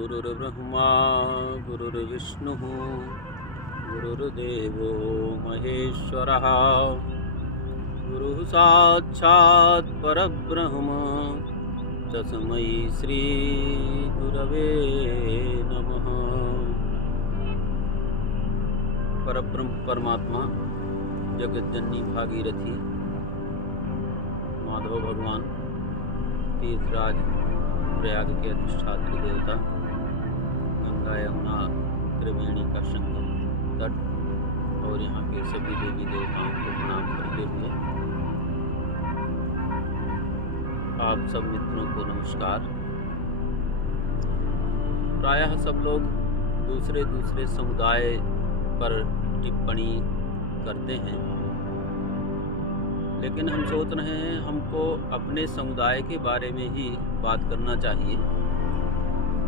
गुरुर्ब्रह्मा गुरुर्विष्णुः गुरुर्देवो महेश्वरः गुरुः साक्षात् परब्रह्म तस्मै श्री गुरवे नमः। परब्रह्म परमात्मा जगज्जननी भागीरथी माधव भगवान तीर्थराज प्रयाग के अधिष्ठात्री देवता गंगा यमुना त्रिवेणी का संगम तट और यहाँ के सभी देवी देवताओं को प्रणाम करते हुए आप सब मित्रों को नमस्कार। प्रायः सब लोग दूसरे दूसरे समुदाय पर टिप्पणी करते हैं, लेकिन हम सोच रहे हैं हमको अपने समुदाय के बारे में ही बात करना चाहिए।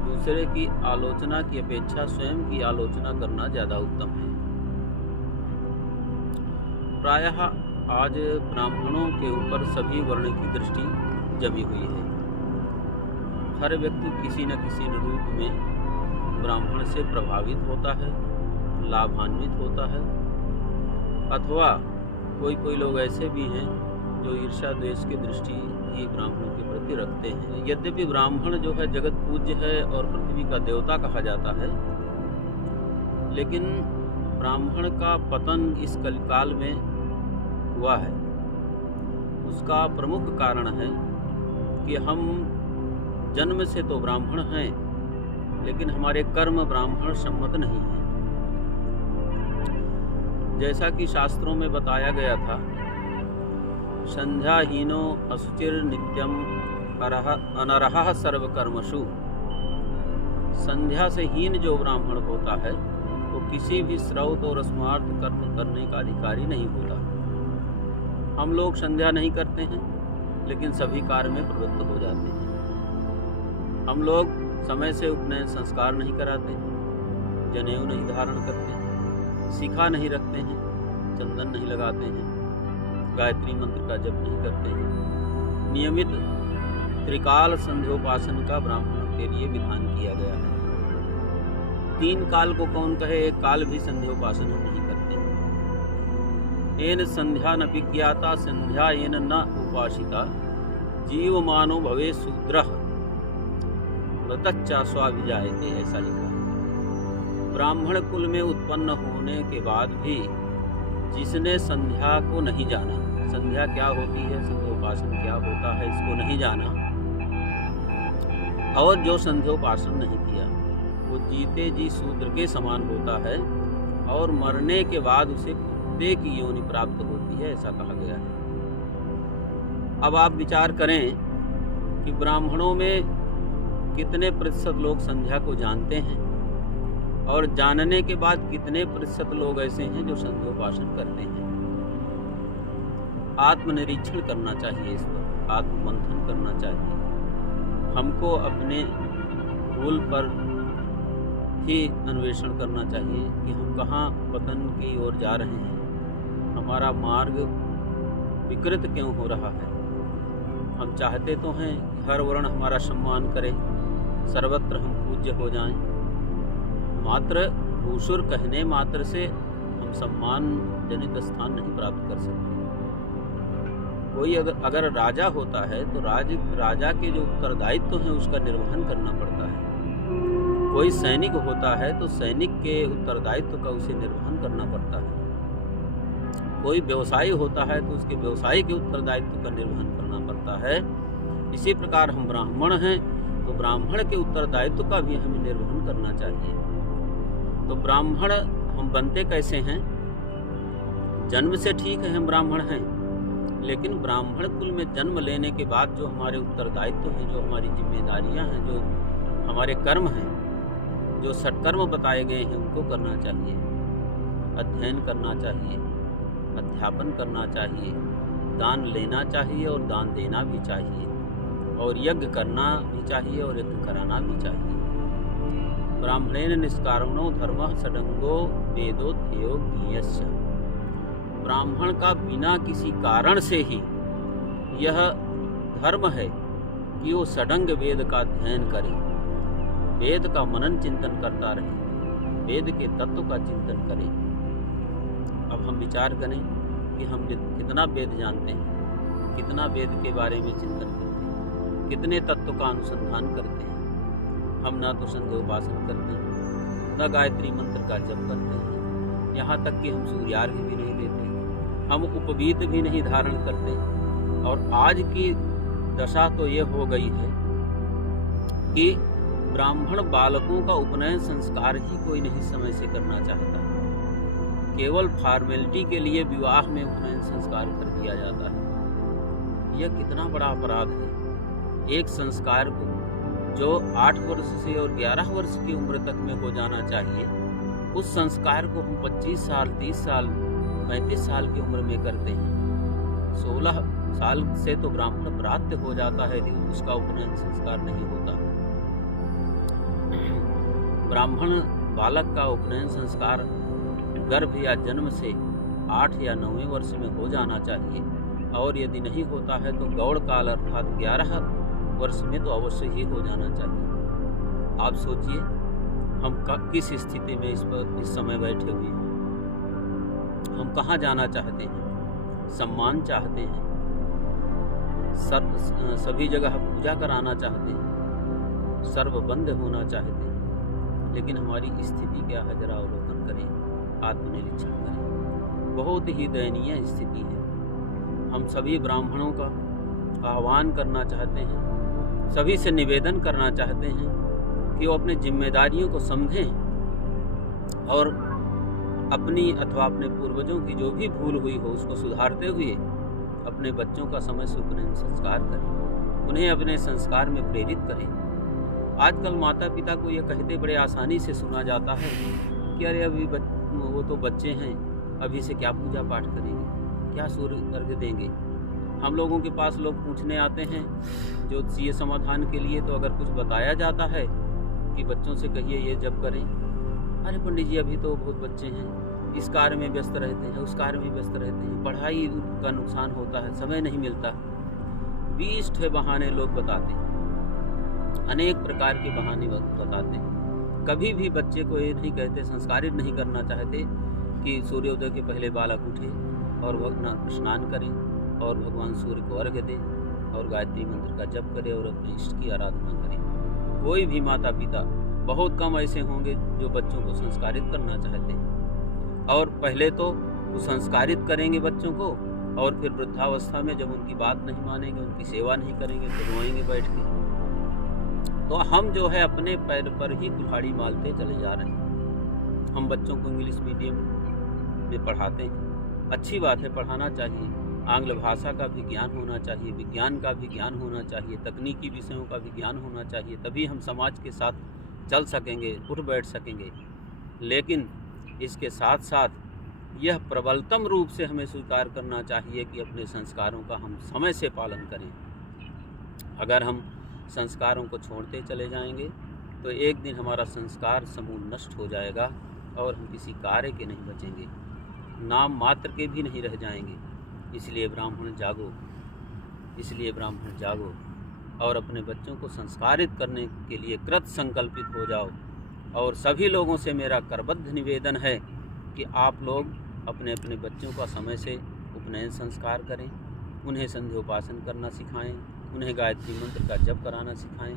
दूसरे की आलोचना की अपेक्षा स्वयं की आलोचना करना ज़्यादा उत्तम है। प्रायः आज ब्राह्मणों के ऊपर सभी वर्ण की दृष्टि जमी हुई है। हर व्यक्ति किसी न किसी रूप में ब्राह्मण से प्रभावित होता है, लाभान्वित होता है, अथवा कोई लोग ऐसे भी हैं जो ईर्ष्या द्वेष की दृष्टि ही ब्राह्मणों के प्रति रखते हैं। यद्यपि ब्राह्मण जो है जगत पूज्य है और पृथ्वी का देवता कहा जाता है, लेकिन ब्राह्मण का पतन इस कलिकाल में हुआ है। उसका प्रमुख कारण है कि हम जन्म से तो ब्राह्मण हैं, लेकिन हमारे कर्म ब्राह्मण सम्मत नहीं हैं। जैसा कि शास्त्रों में बताया गया था, संध्याहीनो असुचिर नित्यम अनरहः सर्वकर्मसु। संध्या से हीन जो ब्राह्मण होता है वो किसी भी श्रौत और स्मार्त कर्म करने का अधिकारी नहीं होता। हम लोग संध्या नहीं करते हैं, लेकिन सभी कार्य में प्रवृत्त हो जाते हैं। हम लोग समय से उपनयन संस्कार नहीं कराते हैं, जनेऊ नहीं धारण करते हैं, शिखा नहीं रखते हैं, चंदन नहीं लगाते हैं, गायत्री मंत्र का जप नहीं करते हैं। नियमित त्रिकाल संध्योपासन का ब्राह्मण के लिए विधान किया गया है। 3 काल को कौन कहे, एक काल भी संध्योपासन हम नहीं करते हैं। एन संध्या न विज्ञाता संध्या एन न उपासिता जीव मानो भवे शूद्रः व्रतच्चा स्वाभिजायते, ऐसा लिखा। ब्राह्मण कुल में उत्पन्न होने के बाद भी जिसने संध्या को नहीं जाना, संध्या क्या होती है, संध्योपासन क्या होता है, इसको नहीं जाना, और जो संध्योपासन नहीं किया, वो जीते जी शूद्र के समान होता है और मरने के बाद उसे कुत्ते की योनि प्राप्त होती है, ऐसा कहा गया है। अब आप विचार करें कि ब्राह्मणों में कितने प्रतिशत लोग संध्या को जानते हैं और जानने के बाद कितने प्रतिशत लोग ऐसे हैं जो संध्योपासन करते हैं। आत्मनिरीक्षण करना चाहिए, इस पर आत्ममंथन करना चाहिए। हमको अपने भूल पर ही अन्वेषण करना चाहिए कि हम कहाँ पतन की ओर जा रहे हैं, हमारा मार्ग विकृत क्यों हो रहा है। हम चाहते तो हैं कि हर वर्ण हमारा सम्मान करे, सर्वत्र हम पूज्य हो जाएं, मात्र भूसुर कहने मात्र से हम सम्मान जनित स्थान नहीं प्राप्त कर सकते। कोई अगर राजा होता है तो राजा के जो उत्तरदायित्व हैं उसका निर्वहन करना पड़ता है। कोई सैनिक होता है तो सैनिक के उत्तरदायित्व का उसे निर्वहन करना पड़ता है। कोई व्यवसायी होता है तो उसके व्यवसाय के उत्तरदायित्व का निर्वहन करना पड़ता है। इसी प्रकार हम ब्राह्मण हैं तो ब्राह्मण के उत्तरदायित्व का भी हमें निर्वहन करना चाहिए। तो ब्राह्मण हम बनते कैसे हैं? जन्म से ठीक है हम ब्राह्मण हैं, लेकिन ब्राह्मण कुल में जन्म लेने के बाद जो हमारे उत्तरदायित्व हैं, जो हमारी जिम्मेदारियां हैं, जो हमारे कर्म हैं, जो सत्कर्म बताए गए हैं, उनको करना चाहिए। अध्ययन करना चाहिए, अध्यापन करना चाहिए, दान लेना चाहिए और दान देना भी चाहिए, और यज्ञ करना भी चाहिए और यज्ञ कराना भी चाहिए। ब्राह्मणेन निष्कारणो धर्मः षडंगो वेदो ध्येयो ज्ञेयस्य। ब्राह्मण का बिना किसी कारण से ही यह धर्म है कि वो षडंग वेद का अध्ययन करे। वेद का मनन चिंतन करता रहे, वेद के तत्व का चिंतन करे। अब हम विचार करें कि हम कितना वेद जानते हैं, कितना वेद के बारे में चिंतन करते हैं, कितने तत्व का अनुसंधान करते हैं। हम ना तो संध्योपासन करते हैं, न गायत्री मंत्र का जप करते हैं, यहाँ तक कि हम सूर्यार्घ भी नहीं देते, हम उपवीत भी नहीं धारण करते। और आज की दशा तो ये हो गई है कि ब्राह्मण बालकों का उपनयन संस्कार ही कोई नहीं समय से करना चाहता। केवल फॉर्मेलिटी के लिए विवाह में उपनयन संस्कार कर दिया जाता है। यह कितना बड़ा अपराध है। एक संस्कार को जो 8 वर्ष से और 11 वर्ष की उम्र तक में हो जाना चाहिए, उस संस्कार को हम 25 साल, 30 साल, 35 साल की उम्र में करते हैं। 16 साल से तो ब्राह्मण प्राप्त हो जाता है, उसका उपनयन संस्कार नहीं होता। ब्राह्मण बालक का उपनयन संस्कार गर्भ या जन्म से 8 या 9वें वर्ष में हो जाना चाहिए, और यदि नहीं होता है तो गौड़ काल अर्थात 11 वर्ष में तो अवश्य ही हो जाना चाहिए। आप सोचिए हम किस स्थिति में इस समय बैठे हुए हैं। हम कहाँ जाना चाहते हैं? सम्मान चाहते हैं, सभी जगह पूजा कराना चाहते हैं, सर्वबंध होना चाहते हैं, लेकिन हमारी स्थिति क्या है? जरा अवलोकन करें, आत्मनिरीक्षण करें। बहुत ही दयनीय स्थिति है। हम सभी ब्राह्मणों का आह्वान करना चाहते हैं, सभी से निवेदन करना चाहते हैं कि वो अपने जिम्मेदारियों को समझें और अपनी अथवा अपने पूर्वजों की जो भी भूल हुई हो उसको सुधारते हुए अपने बच्चों का समय से उपनयन संस्कार करें, उन्हें अपने संस्कार में प्रेरित करें। आजकल माता पिता को यह कहते बड़े आसानी से सुना जाता है कि अरे अभी वो तो बच्चे हैं, अभी से क्या पूजा पाठ करेंगे, क्या सूर्य अर्घ्य देंगे। हम लोगों के पास लोग पूछने आते हैं ज्योतिषीय समाधान के लिए, तो अगर कुछ बताया जाता है कि बच्चों से कहिए ये जब करें, अरे पंडित जी अभी तो बहुत बच्चे हैं, इस कार्य में व्यस्त रहते हैं, उस कार्य में व्यस्त रहते हैं, पढ़ाई का नुकसान होता है, समय नहीं मिलता। 20 ठे बहाने लोग बताते हैं, अनेक प्रकार के बहाने बताते हैं। कभी भी बच्चे को ये नहीं कहते, संस्कारित नहीं करना चाहते कि सूर्योदय के पहले बालक उठे और वह स्नान करें और भगवान सूर्य को अर्घ्य दे और गायत्री मंत्र का जप करे और अपने इष्ट की आराधना करें। कोई भी माता पिता, बहुत कम ऐसे होंगे जो बच्चों को संस्कारित करना चाहते हैं। और पहले तो वो संस्कारित करेंगे बच्चों को, और फिर वृद्धावस्था में जब उनकी बात नहीं मानेंगे, उनकी सेवा नहीं करेंगे तो रोएंगे बैठ के। तो हम जो है अपने पैर पर ही कुल्हाड़ी मारते चले जा रहे हैं। हम बच्चों को इंग्लिश मीडियम में पढ़ाते हैं, अच्छी बात है, पढ़ाना चाहिए। आंग्ल भाषा का भी ज्ञान होना चाहिए, विज्ञान का भी ज्ञान होना चाहिए, तकनीकी विषयों का भी ज्ञान होना चाहिए, तभी हम समाज के साथ चल सकेंगे, उठ बैठ सकेंगे। लेकिन इसके साथ साथ यह प्रबलतम रूप से हमें स्वीकार करना चाहिए कि अपने संस्कारों का हम समय से पालन करें। अगर हम संस्कारों को छोड़ते चले जाएंगे तो एक दिन हमारा संस्कार समूल नष्ट हो जाएगा और हम किसी कार्य के नहीं बचेंगे, नाम मात्र के भी नहीं रह जाएंगे। इसलिए ब्राह्मण जागो और अपने बच्चों को संस्कारित करने के लिए कृत संकल्पित हो जाओ। और सभी लोगों से मेरा करबद्ध निवेदन है कि आप लोग अपने अपने बच्चों का समय से उपनयन संस्कार करें, उन्हें संध्योपासन करना सिखाएं, उन्हें गायत्री मंत्र का जप कराना सिखाएं,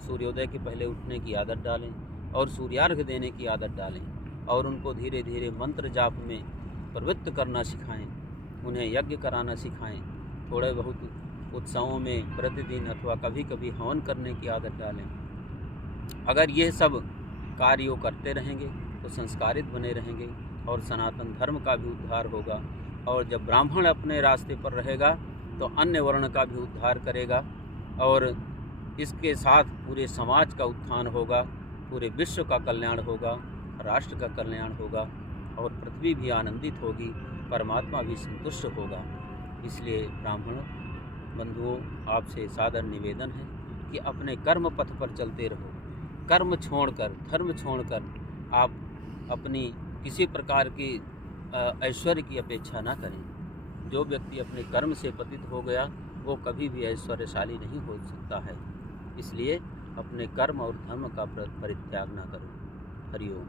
सूर्योदय के पहले उठने की आदत डालें और सूर्यार्घ्य देने की आदत डालें, और उनको धीरे धीरे मंत्र जाप में प्रवृत्त करना सिखाएं, उन्हें यज्ञ कराना सिखाएं, थोड़े बहुत उत्सवों में प्रतिदिन अथवा कभी कभी हवन करने की आदत डालें। अगर ये सब कार्यों करते रहेंगे तो संस्कारित बने रहेंगे और सनातन धर्म का भी उद्धार होगा। और जब ब्राह्मण अपने रास्ते पर रहेगा तो अन्य वर्ण का भी उद्धार करेगा, और इसके साथ पूरे समाज का उत्थान होगा, पूरे विश्व का कल्याण होगा, राष्ट्र का कल्याण होगा और पृथ्वी भी आनंदित होगी, परमात्मा भी संतुष्ट होगा। इसलिए ब्राह्मण बंधुओं, आपसे सादर निवेदन है कि अपने कर्म पथ पर चलते रहो। कर्म छोड़कर, धर्म छोड़कर आप अपनी किसी प्रकार की ऐश्वर्य की अपेक्षा ना करें। जो व्यक्ति अपने कर्म से पतित हो गया वो कभी भी ऐश्वर्यशाली नहीं हो सकता है। इसलिए अपने कर्म और धर्म का परित्याग न करो। हरिओम।